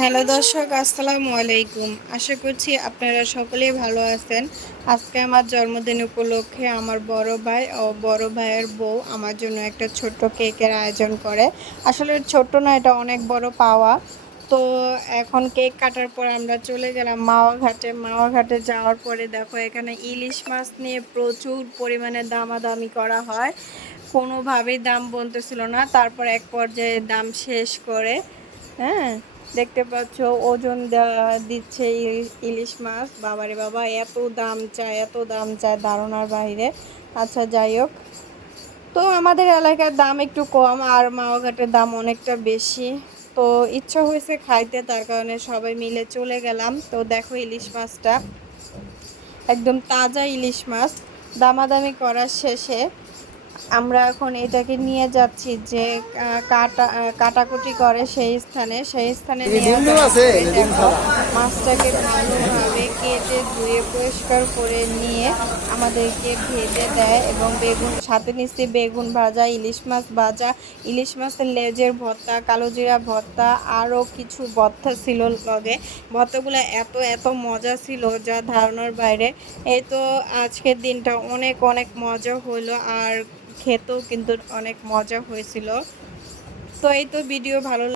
Hello দর্শক, আসসালামু আলাইকুম। আশা করছি আপনারা সকলেই ভালো আছেন। আজকে আমার জন্মদিন উপলক্ষে আমার বড় ভাই ও বড় ভাইয়ের বউ আমার জন্য একটা ছোট্ট কেকের আয়োজন করে। আসলে ছোট্ট না, এটা অনেক বড় পাওয়া। তো এখন কেক কাটার পর আমরা চলে গেলাম মাওয়া ঘাটে মাওয়া ঘাটে যাওয়ার পরে দেখো, এখানে ইলিশ মাছ নিয়ে প্রচুর পরিমাণে দামাদামি করা হয়। কোনোভাবেই দাম বলতেছিল না। তারপর এক পর্যায়ে দাম শেষ করে হ্যাঁ দেখতে পাচ্ছ, ওজন দিচ্ছে ইলিশ মাছ। বাবারে বাবা, এত দাম চায়, এত দাম চায় ধারণার বাইরে। আচ্ছা যাই হোক। তো আমাদের এলাকার দাম একটু কম, আর মাওঘাটের দাম অনেকটা বেশি। তো ইচ্ছা হয়েছে খাইতে, তার কারণে সবাই মিলে চলে গেলাম। তো দেখো ইলিশ মাছটা। একদম তাজা ইলিশ মাছ। দামাদামি করার শেষে আমরা এখন এটাকে নিয়ে যাচ্ছি যে কাটা কাটাকুটি করে সেই স্থানে সেই স্থানে নিয়ে মাছটাকে ভালোভাবে কেটে ধুয়ে পরিষ্কার করে নিয়ে আমাদেরকে ভেজে দেয় এবং বেগুন, সাথে নিচ্ছি বেগুন ভাজা, ইলিশ মাছ ভাজা, ইলিশ মাছের লেজের ভর্তা, কালো জিরা ভর্তা, আরও কিছু ভর্তা ছিল লগে। ভর্তাগুলো এত এত মজা ছিল যা ধারণার বাইরে। এই তো আজকের দিনটা অনেক অনেক মজা হলো আর খেতেও কিন্তু অনেক মজা হয়েছিল। তো এই তো ভিডিও ভালো